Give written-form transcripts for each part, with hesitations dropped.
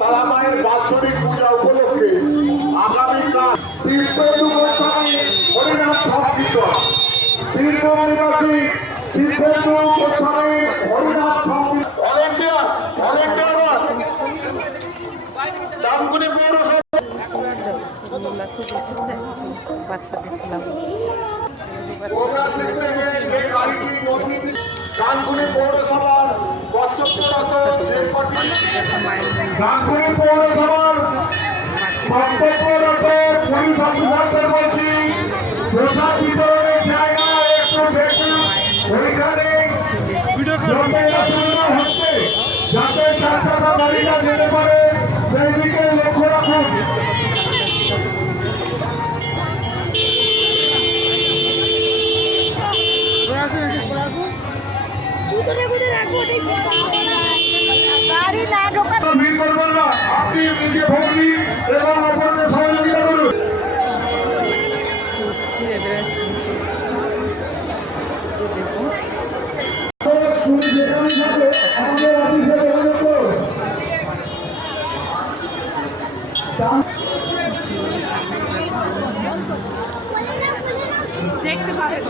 তারামায়ের বাৎসরিক পূজা উপলক্ষে আগামীকাল হরিনাম সংকীর্তন বীরভূম নিবাসী তীর্থেন্দু গোস্বামীর হরিনাম সংকীর্তন দামকুনি পৌরসভা খুব এসেছে বাচ্চাদের খেলা হচ্ছে ডানকুনি পৌরসভার কর্তব্যরত পুলিশ অফিসারদের বলছি প্রসাদ বিতরণের জায়গা একটু দেখুন ওইখানে হচ্ছে যাতে চার চাকা গাড়িটা যেতে পারে সেই দিকে লক্ষ্য রাখুন। আপনি নিজে ভগ্নি এবং অপরকে সহযোগিতা করুন। দেখতে পাবেন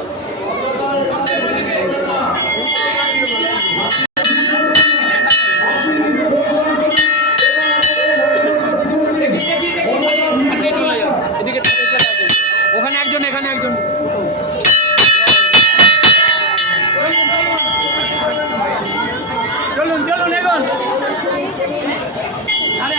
ওখানে একজন এখানে একজন চলুন চলুন এখন আরে